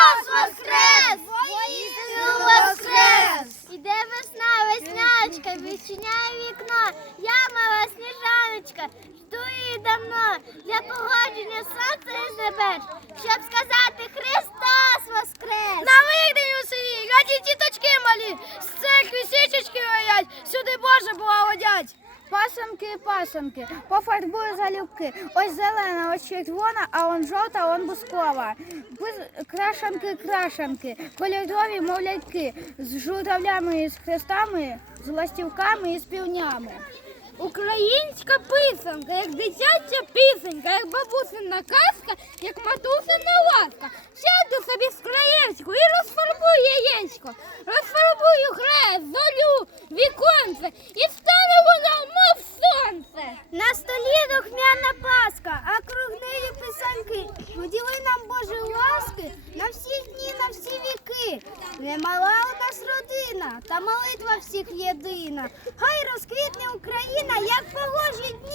Христос воскрес! Воістину воскрес! Іде весна, веснячка, відчиняє вікно. Я мала сніжаночка, жду її давно для погодження сонця із небес, щоб сказати Христос воскрес! На у селі, раді діточки малі, Пасанки, пасанки, пофарбую залюбки. Ось зелена, ось червона, а он жовта, он бускова. Крашанки, крашанки, кольорові мовлятки, з журавлями і з хрестами, з ластівками і з півнями. Українська писанка, як дитяча пісенька, як бабусина казка, як матусина ласка. Сяду собі з краєвську і розфарбую яєчко, розфарбую хрест, писанки. Поділи нам Боже ласки на всі дні, на всі віки. Немала у нас родина, та молитва всіх єдина. Хай розквітне Україна, як погожі дні